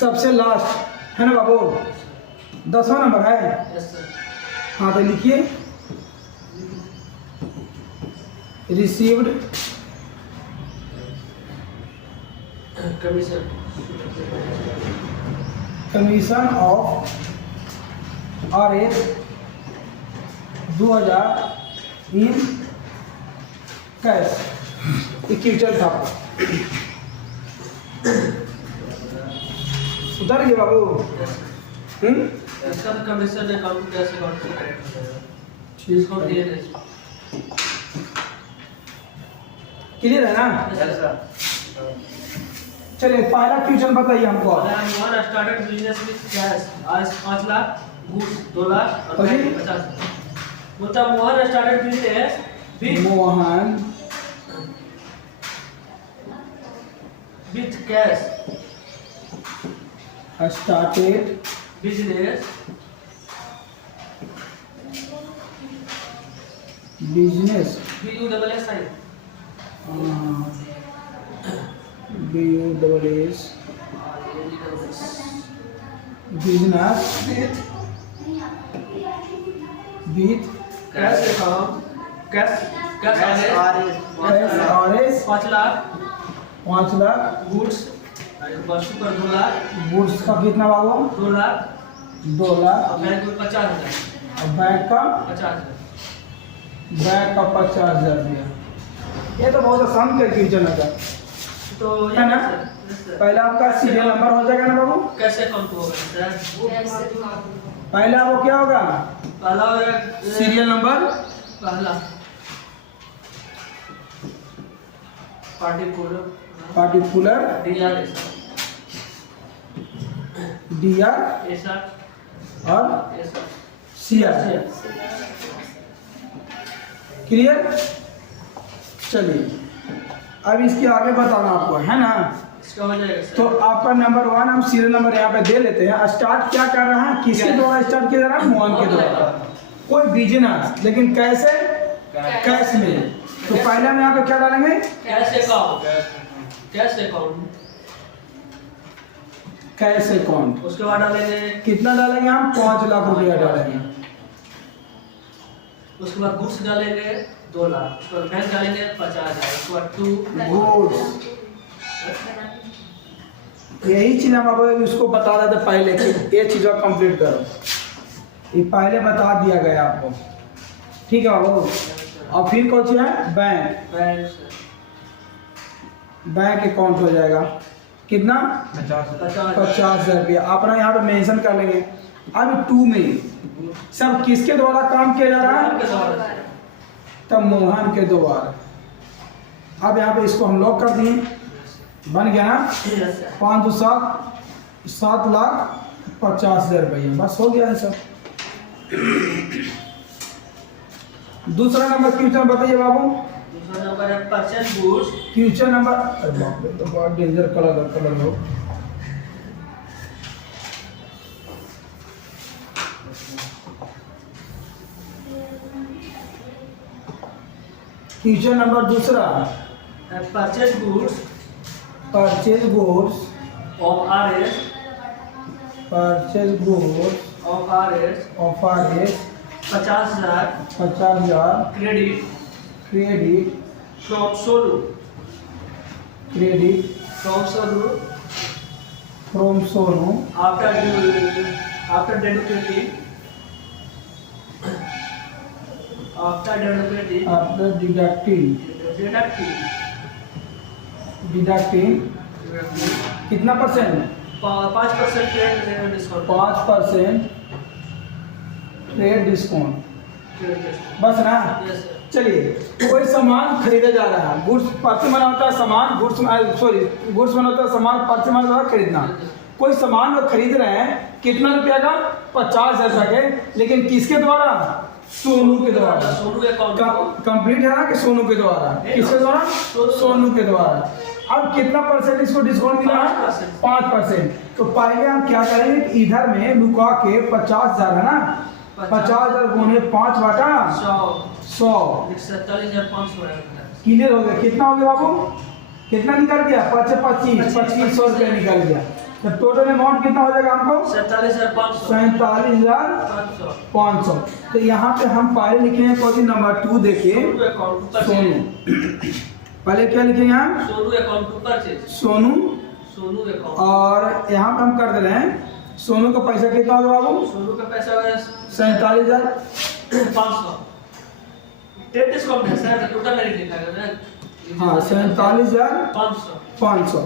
सबसे लास्ट है ना बाबू, 10वां नंबर है। Yes sir. हाँ तो लिखिए received commission of RS 2000 in cash. Equity था उधर गए बाबू। इसका कमीशन अकाउंट कैसे अकाउंट से करेक्ट हो जाएगा? डिस्काउंट दिए नहीं। क्लियर है ना? Yes sir. चलिए पहला क्वेश्चन बताइए हमको। Mohan started business with cash आज 5 लाख, गुड्स 2 लाख और और ये? 50। मतलब Mohan started business Mohan with cash started business business BUSSI BUSS business with cash account cash cash RS 5 lakh, 5 lakh, goods वस्तु पर 2 लाख, गुड्स का कितना बाबू? 2 लाख 2 लाख और बैंक में 50,000 और बैंक का 50,000। 50,000 रुपया। ये तो बहुत आसान कैलकुलेशन है। तो है ना? सर, पहला आपका सीरियल नंबर हो जाएगा ना बाबू। कैसे अकाउंट होगा सर? पहला वो क्या होगा? पहला सीरियल नंबर पहला पार्टिकुलर पार्टिकुलर DR DR ऐसा और ऐसा CR। क्लियर? चलिए अब इसके आगे बताना आपको, है ना? इसका हो जाएगा सर। तो आपका नंबर 1 हम सीरियल नंबर यहाँ पे दे लेते हैं। स्टार्ट क्या कर रहा है, किसके द्वारा स्टार्ट किया जा रहा है? मोहन के द्वारा। कोई बिजनेस, लेकिन कैसे? कैश में। तो पहले हम यहाँ पे क्या डालेंगे? Cash account cash account cash account. उसके बाद डालेंगे, कितना डालेंगे हम? 5 लाख रुपया डालेंगे। उसके बाद गुड्स डालेंगे 2 लाख, उसके बाद बैंक डालेंगे 50,000, उसके बाद 2 गुड्स। यही चीज हम अब इसको बता रहे थे पहले कि ये चीज़ों कंप्लीट करो। ये पहले बता दिया गया आपको, ठीक है बाबू। और फिर कौन सी है? बैंक। बैंक अकाउंट हो जाएगा कितना? 50,000 रुपया। अपना यहाँ पे मेंशन कर लेंगे। अब 2 में सब किसके द्वारा काम किया जा रहा है? तब मोहन के द्वारा। अब यहाँ पे इसको हम लॉक कर दिए, बन गया ना? 5 2 7 7,50,000 रुपया। बस हो गया है सब। दूसरा नंबर क्वेश्चन बताइए बाबू। दूसरा नंबर है परचेज गुड्स क्वेश्चन नंबर, अरे बाप रे, तो बहुत डेंजर कलर हो। क्वेश्चन नंबर दूसरा, purchase goods purchase goods of RS purchase goods of RS of RS 50,000 50,000 credit credit from Sonu credit from Sonu from Sonu after dedicating after deducting कितना percent? 5% discount 5% trade discount. बस ना? Yes sir. चलिए कोई सामान खरीदा जा रहा है, गुड्स पर्चे बना होता है सामान, गुड्स बना होता है सामान, पर्चे बना होता है खरीदना। कोई सामान वो खरीद रहे हैं कितना रुपया का? 50,000 रुपया के, लेकिन किसके द्वारा? सोनू के द्वारा। सोनू अकाउंट कंप्लीट है ना कि सोनू के द्वारा? किसके द्वारा? सोनू के द्वारा। अब कितना परसेंट इसको डिस्काउंट मिला है? 5%। तो पहले हम क्या करेंगे कि इधर में लुका के 50,000 है ना, 50,000 गुने 5 बटा 100 47,500 क्लियर हो गया। कितना हो गया बाबू? कितना निकल गया? 25,000 रुपया निकल गया। तो टोटल अमाउंट कितना हो जाएगा हमको? 47,500 47,500। तो यहाँ पे हम पहले लिखेंगे क्वेश्चन नंबर 2 देखिए सोनू। पहले क्या लिखेंगे हम? Sonu account to purchase. Sonu Sonu account और यहाँ पे हम कर दे रहे हैं सोनू का पैसा कितना होगा बाबू? सोनू का पैसा हो गया 47,500। 10 डिस्काउंट है सर, टोटल नहीं लिखा है। हाँ 47,500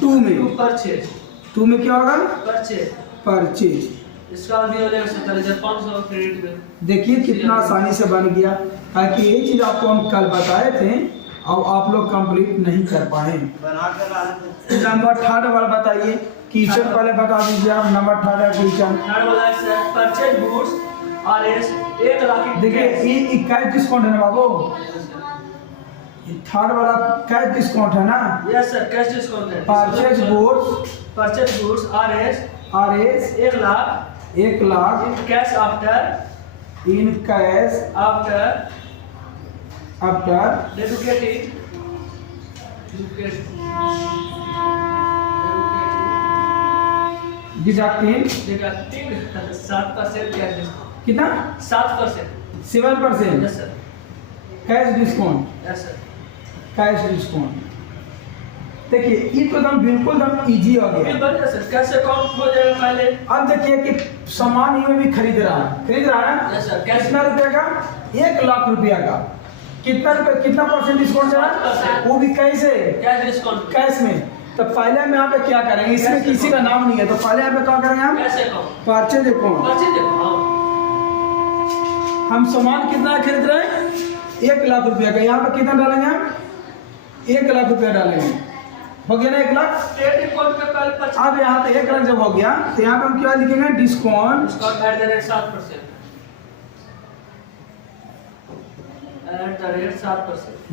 टू में। To purchase. टू में क्या होगा? परचेज। परचेज। इसका भी हो जाएगा 47,500 क्रेडिट में। देखिए कितना आसानी से बन गया, ताकि ये चीज आपको हम कल बताए थे और आप लोग कंप्लीट नहीं कर पाए। नंबर थर्ड वाला बताइए, किचन पहले बता दीजिए आप। नंबर थर्ड है किचन। थर्ड वाला है सर परचेज गुड्स और 1 लाख की देखिए ये 21 डिस्काउंट है ना बाबू, थर्ड वाला कैश डिस्काउंट है ना? यस सर, कैश डिस्काउंट है। Purchase goods RS 1 lakh 1 lakh in cash after educating deducting 7% cash discount. कितना? 7%। 7% yes sir. Cash discount. Yes sir. Cash discount. देखिए ये तो एकदम बिल्कुल एकदम इजी हो गया। सर कैश अकाउंट हो जाएगा पहले। अब देखिए कि सामान ये भी खरीद रहा है ना? Yes sir. कैश कितना रुपया का? 1 लाख रुपया का। कितना परसेंट डिस्काउंट है? वो भी कैसे? Cash discount. कैश में। तो पहले हम यहाँ पे क्या करेंगे, इसमें किसी का नाम नहीं है, तो पहले यहाँ पे क्या करेंगे हम? Cash account. Purchase account. Purchase account. हम सामान कितना खरीद रहे हैं? 1 लाख रुपया का। यहाँ पे कितना डालेंगे हम? 1 लाख रुपया डालेंगे। हो गया ना 1 लाख? क्रेडिट अकाउंट में पहले परचेज। अब यहाँ पे 1 लाख जब हो गया तो यहाँ पे हम क्या लिखेंगे? Discount. Discount at the rate 7%।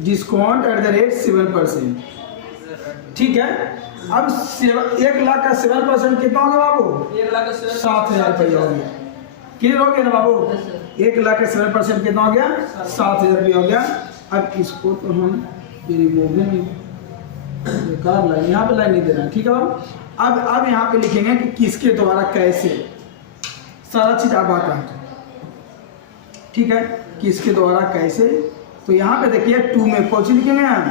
Discount at the rate 7%। ठीक है। अब 1 लाख का 7% कितना होगा बाबू? 1 लाख का 7,000 रुपया हो गया। क्लियर हो गया ना बाबू? 1 लाख का 7% कितना हो गया? 7,000 रुपया हो गया। अब इसको तो हम रिमूव नहीं, बेकार लाइन, यहाँ पे लाइन नहीं दे रहा है। ठीक है बाबू। अब यहाँ पे लिखेंगे कि किसके द्वारा कैसे, सारा चीज अब आता है। ठीक है, किसके द्वारा कैसे। तो यहाँ पे देखिए 2 में कौन सी लिखेंगे हम?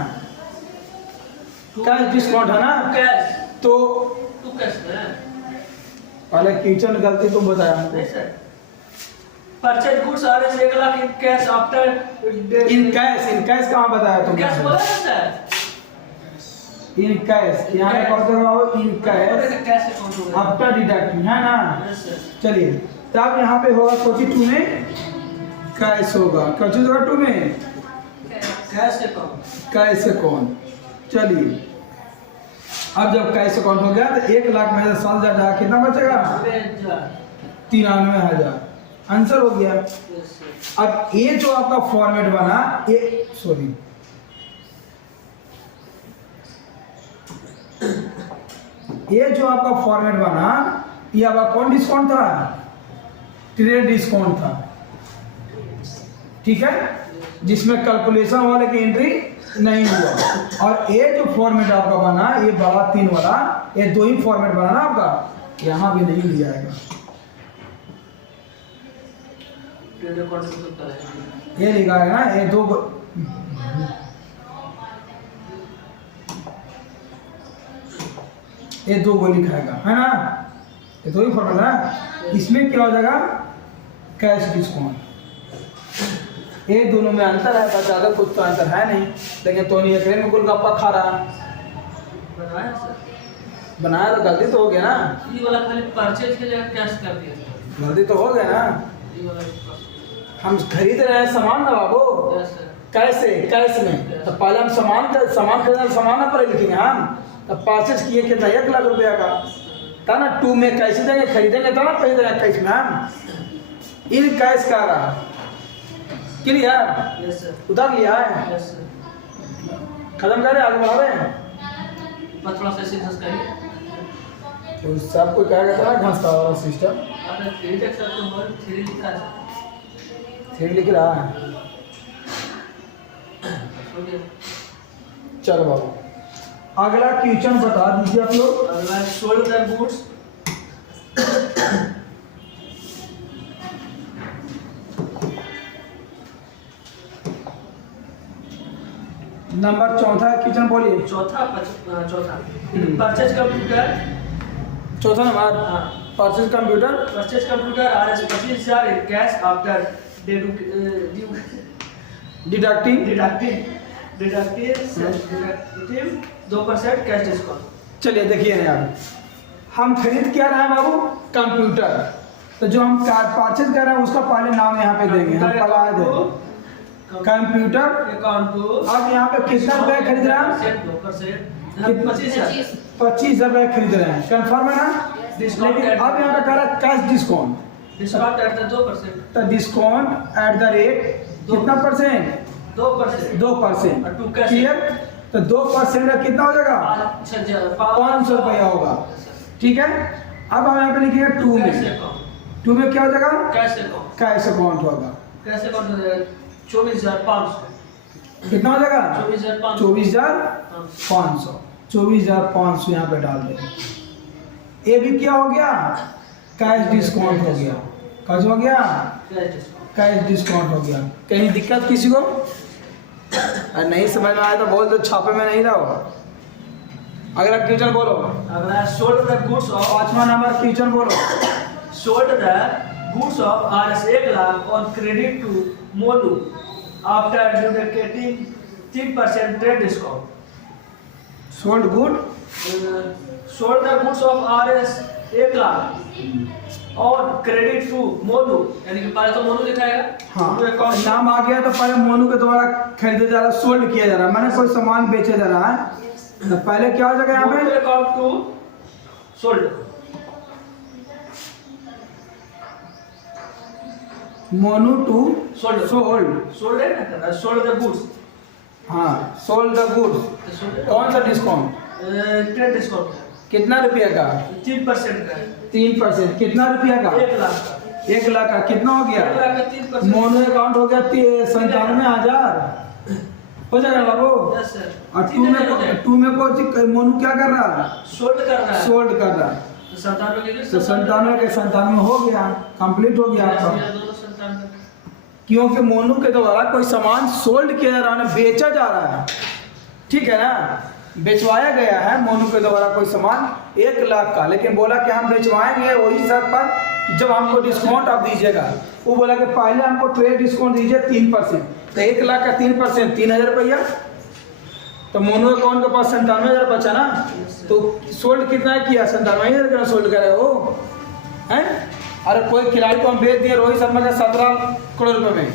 कैश डिस्काउंट है ना? कैश। तो टू कैश है। पहले किचन गलती तुम बताया हमको। नहीं sir. Purchase goods RS 1 lakh in cash after in cash कहाँ बताया तुमने? कैश बोला ना सर। इन कैश यहाँ पे कौन सा बाबू? इन कैश कैश अकाउंट होगा। आफ्टर डिडक्टिंग है ना? Yes sir. चलिए तो अब यहाँ पे होगा कोची 2 में कैश होगा। कोची होगा 2 में कैश अकाउंट। Cash account. चलिए अब जब कैश अकाउंट हो गया तो 1 लाख में 7,000 जाएगा, कितना बचेगा? 93,000। आंसर हो गया। Yes sir. अब ये जो आपका फॉर्मेट बना, ये सॉरी ये जो आपका फॉर्मेट बना, ये आपका कौन डिस्काउंट था? ट्रेड डिस्काउंट था। ठीक है, जिसमें कैलकुलेशन वाले की एंट्री नहीं हुआ। और ये जो फॉर्मेट आपका बना, ये बड़ा 3 वाला, ये 2 ही फॉर्मेट बना ना आपका, यहाँ भी नहीं लिया जाएगा। ट्रेड अकाउंट में तो करें। ये लिखा है ना, ये 2 गो लिखाएगा है ना? ये 2 ही फॉर्मेट है। इसमें क्या हो जाएगा? Cash discount. ये दोनों में अंतर है, बस ज़्यादा कुछ तो अंतर है नहीं। लेकिन तो नहीं एक में गोलगप्पा खा रहा है। बनाया सर। बनाया तो गलती तो हो गया ना? ये वाला खाली परचेज के जगह कैश कर दिया। गलती तो हो गया ना? ये वाला हम खरीद रहे हैं सामान ना बाबू, यस सर। कैसे? कैश में। तो पहले हम सामान खरीदना, सामान ना पहले लिखेंगे हम। तब परचेज किए कितना? 1 लाख रुपया का था ना? 2 में कैसे देंगे? खरीदेंगे तो ना पैसे देंगे कैश में हम। इन कैश का रहा। क्लियर? Yes sir. उधर लिया है, यस सर। खत्म कर रहे, आगे बढ़ा रहे हैं। बस थोड़ा सा ऐसे घस करिए। तो सबको क्या कहता है घंसा वाला सिस्टम? अरे थ्री टेक्स सर तो बहुत थ्री लिखा है सर। 3 लिख रहा है। हो गया। चलो बाबू अगला क्वेश्चन बता दीजिए आप लोग। अगला सोल्ड द गुड्स। नंबर चौथा क्वेश्चन बोलिए। चौथा परचेज कंप्यूटर। चौथा नंबर हाँ। Purchase computer. Purchase computer RS 25,000 in cash after deducting. deductive 2% cash discount. चलिए देखिए ना यार, हम खरीद क्या रहे हैं बाबू? कंप्यूटर। तो जो हम परचेज कर रहे हैं उसका पहले नाम यहाँ पे देंगे, हम पढ़ा देंगे कंप्यूटर अकाउंट को। अब यहाँ पे कितना रुपया खरीद रहे हैं? 2%। 25 रुपये खरीद रहे हैं, कंफर्म है ना? डिस्काउंट लेकिन अब यहाँ पे कह रहा है cash discount. Discount at the 2%। तो डिस्काउंट एट द रेट कितना परसेंट? 2%। 2%। और 2 कैश। क्लियर? तो 2% का कितना हो जाएगा? 500 रुपया होगा। ठीक है, अब हम यहाँ पे लिखेंगे 2 में। 2 में क्या हो जाएगा? Cash account. कैश अकाउंट होगा। Cash account 24,500। कितना हो जाएगा? 24,500। 24,500। 24,500 यहाँ पे डाल देंगे। ये भी क्या हो गया? कैश डिस्काउंट हो गया। कैश हो गया? Cash discount. कैश डिस्काउंट हो गया। कहीं दिक्कत किसी को? अरे नहीं समझ में आया तो बोल दो, छापे में नहीं रहो। अगला क्वेश्चन बोलो। अगला सोल्ड द गुड्स ऑफ। 5वां नंबर क्वेश्चन बोलो। Sold the goods of RS 1 lakh on credit to Monu after deducting 3% trade discount. Sold good. Sold the goods of RS 1 lakh on credit to Monu, यानी कि पहले तो मोनू दिखाएगा। हाँ, Monu account नाम आ गया तो पहले मोनू के द्वारा खरीदा जा रहा है, सोल्ड किया जा रहा है, मैंने कोई सामान बेचा जा रहा है। तो पहले क्या हो जाएगा यहाँ मोनू पे? Account to sold. Monu to sold. Sold. Sold है ना, सोल्ड द गुड्स। हाँ, सोल्ड द गुड्स। कौन सा डिस्काउंट? ट्रेड डिस्काउंट कितना रुपया का? 3% का। 3%। कितना रुपया का? 1 लाख का। 1 लाख का। कितना हो 1 गया? लाख का 3%। मोनू अकाउंट हो गया 97,000 हो जाएगा बाबू। Yes sir. और 2 में मोनू क्या कर रहा है? सोल्ड कर रहा है। सोल्ड कर रहा है। तो 97 के लिए तो 97 के 97 हो गया, कंप्लीट हो गया आपका। दोनों 97। क्योंकि मोनू के द्वारा कोई सामान सोल्ड किया जा रहा है, बेचा जा रहा है। ठीक है ना, बेचवाया गया है मोनू के द्वारा कोई सामान 1 लाख का, लेकिन बोला कि हम बेचवाएंगे वही शर्त पर जब हमको डिस्काउंट आप दीजिएगा। वो बोला कि पहले हमको ट्रेड डिस्काउंट दीजिए 3%। तो 1 लाख का 3% 3,000 रुपया। तो मोनू अकाउंट के पास 97,000 बचा ना, तो सोल्ड कितना किया? 97,000 का सोल्ड करे वो हैं। अरे कोई खिलाड़ी को हम बेच दिए रोहित शर्मा के 17 करोड़ रुपए में,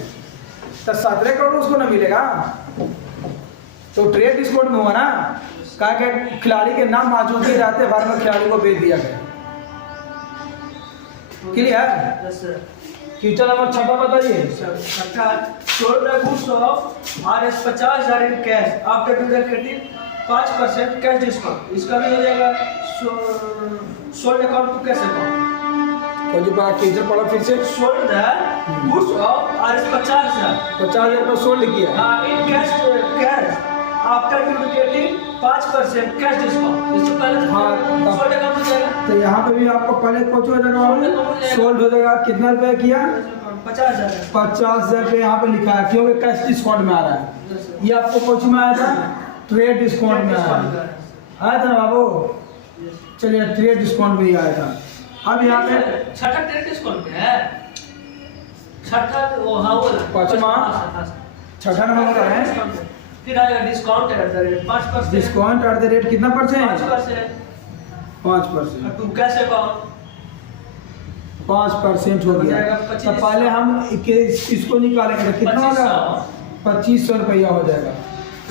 तो 17 करोड़ उसको ना मिलेगा। तो ट्रेड डिस्काउंट में हुआ ना, कहा कि खिलाड़ी के नाम मौजूदगी रहते बाद में खिलाड़ी को बेच दिया गया। Clear? Yes sir. Question number 6 बताइए। छठा, sold the goods of RS 50,000 in cash after deducting 5% cash discount. इसका भी हो जाएगा sold account to cash account. कोई जो बात क्वेश्चन पढ़ो फिर से। Sold the goods of RS 50,000 50,000 रुपये सोल्ड किया। in cash after deducting 5% cash discount. इससे पहले हाँ, सोल्ड अकाउंट हो जाएगा। तो यहाँ पे भी आपको पहले कुछ हो जाएगा, सोल्ड हो जाएगा। कितना रुपया किया? 50,000। 50,000 रुपये यहाँ पे लिखा है, क्योंकि कैश डिस्काउंट में आ रहा है। ये आपको कुछ में आया था, ट्रेड डिस्काउंट में आया था ना बाबू। चलिए, ट्रेड डिस्काउंट में ही आया था। अब यहाँ पे छठा ट्रेड डिस्काउंट पे है। छठा वो हाँ वो पांचवा। छठा नंबर का है। फिर आएगा discount at the rate 5%। Discount at the rate कितना परसेंट? 5%। 5%। टू कैश अकाउंट 5% हो गया। तो पहले हम इसको निकालेंगे तो कितना होगा? 2500 रुपया हो जाएगा।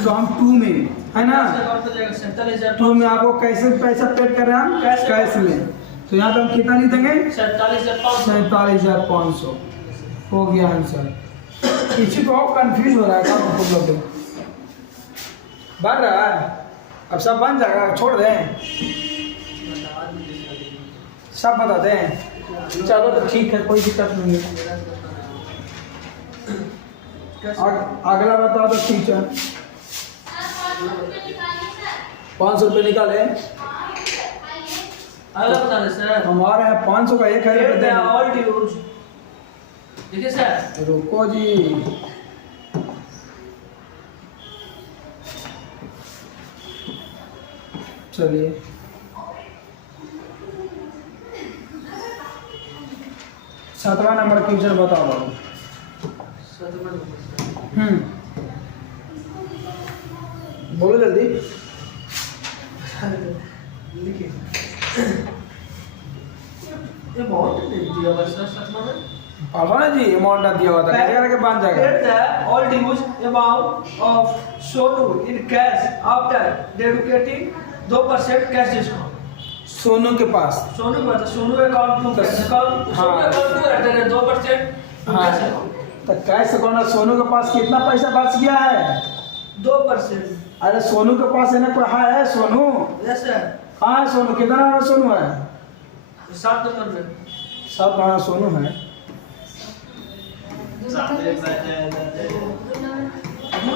तो हम 2 में है ना, 2 में आपको कैसे पैसा पेड कर रहे हैं हम? कैश में। तो यहाँ पे हम कितना नहीं देंगे? 47,500 हो गया आंसर। किसी को कंफ्यूज हो रहा है क्या? मतलब बढ़ रहा है, अब सब बन जाएगा, छोड़ दें, सब बताते हैं। चलो तो ठीक है, कोई दिक्कत नहीं है। अगला बताओ तो टीचर। ₹500 निकाले। अगला बता दे सर। हमारे यहाँ 500 का 1000 Pay रुपये the देंगे। all dues। देखिए सर, रुको जी, चलिए 17वां नंबर क्वेश्चन बताओ बाबू। बोलो जल्दी। देखिए ये बहुत नहीं दिया बस सर में। पढ़ो ना जी, अमाउंट ना दिया हुआ था, कैसे करके बन जाएगा। Paid the all dues amount of Sonu in cash after dedicating 2% cash discount। Sonu के पास। सोनू मतलब Sonu account to cash account, Sonu account to at the 2% हाँ, कैश अकाउंट। तो कैश अकाउंट सोनू के पास कितना पैसा बच गया है? 2%। अरे सोनू के पास है ना, कोई हाँ है सोनू? Yes sir. हाँ है सोनू, कितना है सोनू है? 7 नंबर में। सब हाँ सोनू है। दो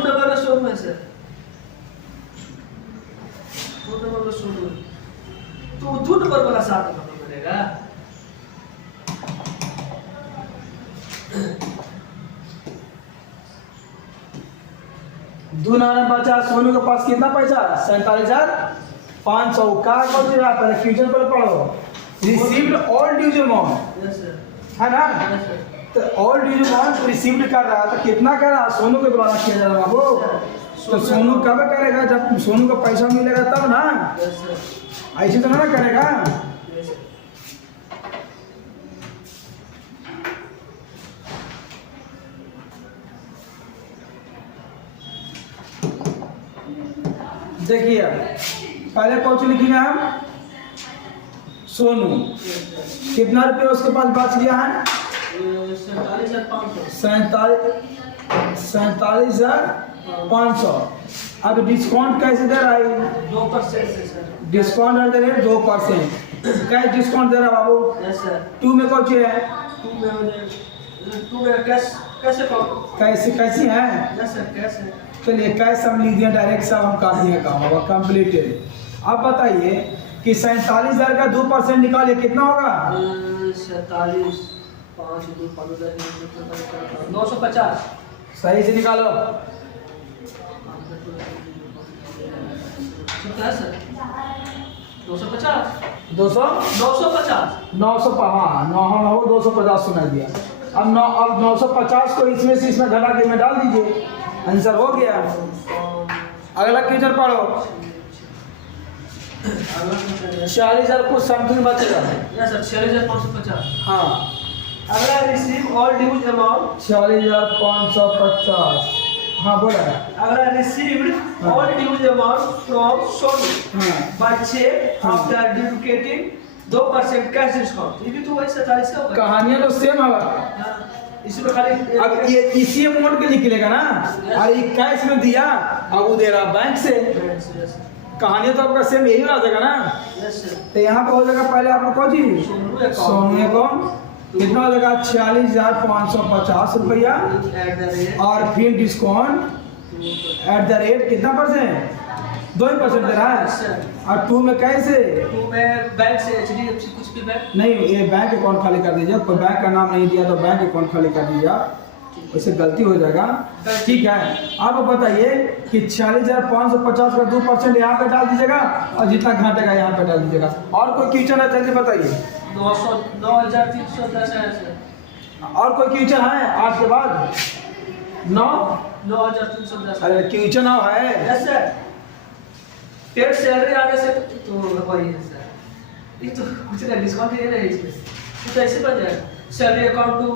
नंबर में सोनू है सर। 2 नंबर में सोनू है। तो 2 नंबर वाला 7 नंबर में रहेगा। दो नंबर बचा, सोनू के पास कितना पैसा? 47,500। क्या बोल रहा है? पहले फ्यूचर पर पढ़ो। Received all dues amount yes sir. है ना? Yes sir. तो ऑल ड्यूज अमाउंट रिसीव्ड कर रहा है, तो कितना कर रहा है? सोनू के द्वारा किया जा रहा है बाबू। तो सोनू कब करेगा? जब सोनू को पैसा मिलेगा तब ना। Yes sir. ऐसे तो ना करेगा। Yes sir. देखिए पहले कौन सी लिखेंगे हम? सोनू। कितना रुपये उसके पास बच गया है? 47,500। अब डिस्काउंट कैसे दे रहा है? 2% है सर। डिस्काउंट दे रहे 2%। कैसे डिस्काउंट दे रहा है बाबू? Yes sir. 2 में कौन सी है? 2 में कैसे करो? कैसे कैसी है? यस सर कैसे? चलिए कैसे हम लिख दिए डायरेक्ट, सब हम काट दिए, काम होगा कंप्लीटेड। अब बताइए कि 47,000 का 2% निकालिए, कितना होगा? 47 5 2 950। सही से निकालो। कितना है सर? 250। 200 950। 900 हाँ 250 सुना दिया। अब 950 को इसमें से इसमें घटा के में डाल दीजिए, आंसर हो गया। अगला क्वेश्चन पढ़ो। 40,000 कुछ समथिंग बचेगा। Yes sir 46,550। हाँ अगला रिसीव ऑल ड्यूज अमाउंट। 40,550। हाँ बोला है। अगला received all dues amount from Sonu हाँ by cheque after dedicating 2% cash discount. ये भी तो वही 47 से होगा। कहानियाँ तो सेम है। हाँ, इसमें खाली अब ये इसी अमाउंट के निकलेगा ना, और ये कैश में दिया, अब वो दे रहा बैंक से। यस कहानियाँ तो आपका सेम यही हो जाएगा ना। सर। तो यहाँ पे हो जाएगा पहले आपको कौन जी? सोनू अकाउंट। कितना हो जाएगा? 46,550 रुपया। एट द रेट और फिर डिस्काउंट एट द रेट कितना %? 2% दे रहा है। और 2 में कैसे? तो मैं बैंक से HDFC कुछ भी बैंक। नहीं, ये बैंक अकाउंट खाली कर दीजिए। कोई बैंक का नाम नहीं दिया तो बैंक अकाउंट खाली कर दीजिए, उससे गलती हो जाएगा। ठीक है। अब बताइए कि 46,550 का 2% यहाँ पे डाल दीजिएगा, और जितना घटेगा यहाँ पे डाल दीजिएगा। और कोई क्वेश्चन है जल्दी बताइए। 9,310 है सर। और कोई क्वेश्चन है आज के बाद? 9,310। अरे क्वेश्चन है। Yes sir. पेड सैलरी आने से तो वही है सर। ये तो कुछ ना डिस्काउंट ये नहीं इसमें। तो ऐसे बन जाएगा salary account to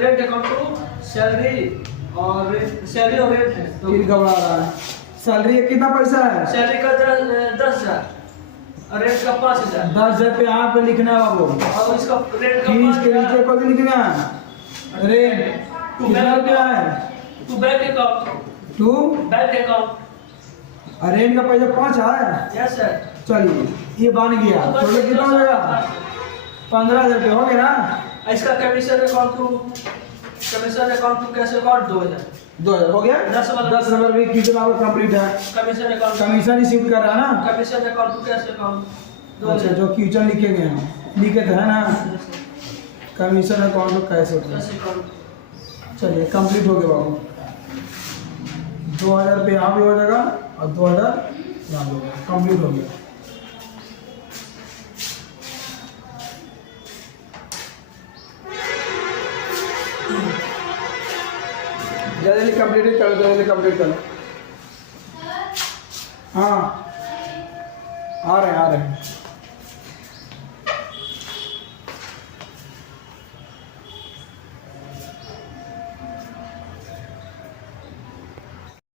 rent account to salary और रेंट है तो फिर घबरा रहा है। सैलरी कितना पैसा है? सैलरी का 10,000 और रेंट का 5,000 10,000 पे यहाँ पे लिखना है बाबू। और इसका रेंट का फीस के 5,000 नीचे को भी लिखना है। रेंट कितना रुपया है? To bank account to bank account. Rent का पैसा 5 है। Yes sir. चलिए ये बन गया। टोटल कितना हो जाएगा? 15,000 रुपये हो गया ना। इसका commission account to cash account 2,000। 2000 हो गया। 10 नंबर भी कितना आपका कंप्लीट है। कमीशन अकाउंट, कमीशन रिसीव कर रहा है ना। Commission account to cash account. अच्छा, जो क्वेश्चन लिखे गए हैं लिखे थे है ना, कमीशन अकाउंट तो कैसे होता कैश है। अकाउंट। चलिए कंप्लीट हो गया बाबू। 2000 रुपये यहाँ भी हो जाएगा और 2000 यहाँ भी हो गया, कंप्लीट हो गया। जल्दी कंप्लीट करो, जल्दी कंप्लीट करो। हाँ आ रहे हैं